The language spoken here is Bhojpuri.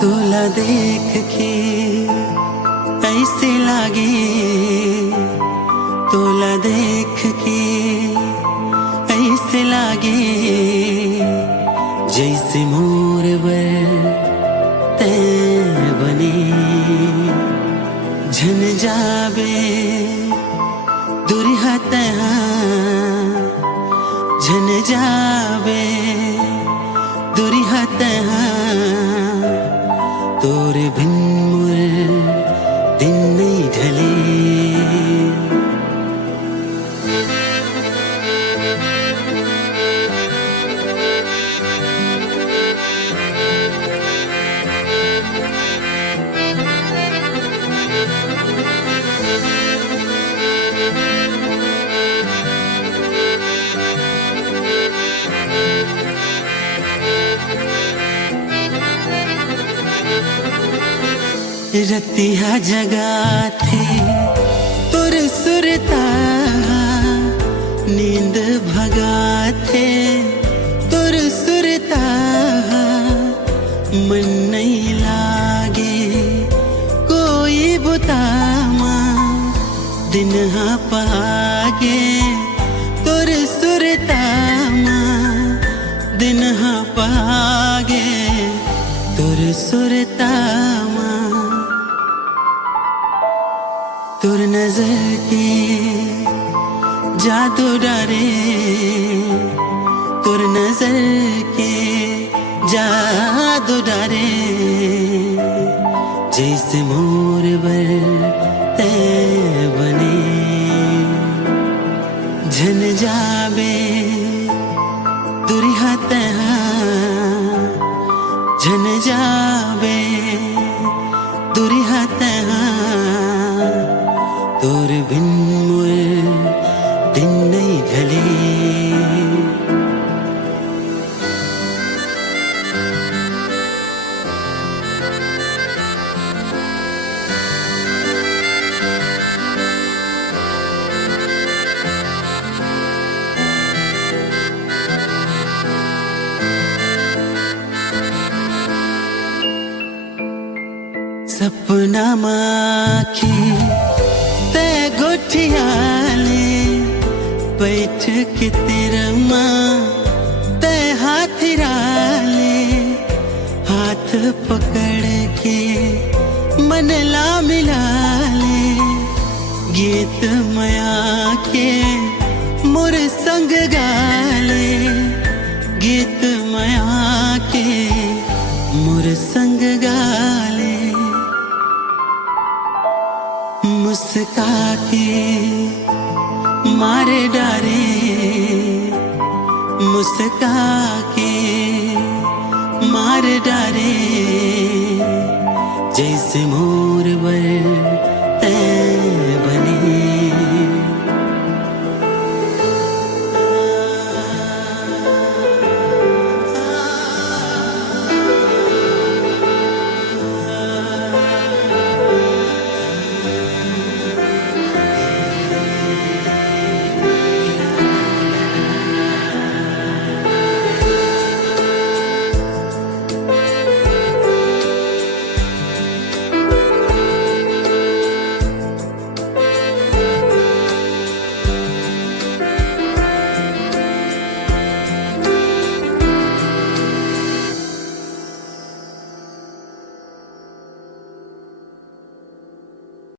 तोला देख के ऐसे लागे, तोला देख के ऐसे लागे जैसे मोर बर तैं बने। झन जाबे दुरिहा तहाँ, झन जाबे दुरिहा तहाँ, तोरे बिन मोर दिन नहीं ढले। रतिया जगा थे तुर सुरता, नींद भगा थे तुर सुरता। मन नहीं लागे कोई बुतामा, दिन हाँ पागे तुर सुरता माँ, दिन हाँ पागे तुर सुरता माँ। तुर नजर के जादू डारे, तुर नजर के जादू डारे जैसे मोर बर तैं बने। झन जाबे दुरिहा तहाँ, झन जाबे दुरिहा तहाँ, तोर बिन मोर दिन नहीं ढले। सपना माखे ते गोठियाले, बैठ के तेरा माँ ते हाथ राले। हाथ पकड़ के मन ला मिला ले, गीत मया के मोर संग गाले। गीत मया के मोर संग गाले। मुस्का के मारे डारे, मुस्का के मारे डारे जैसे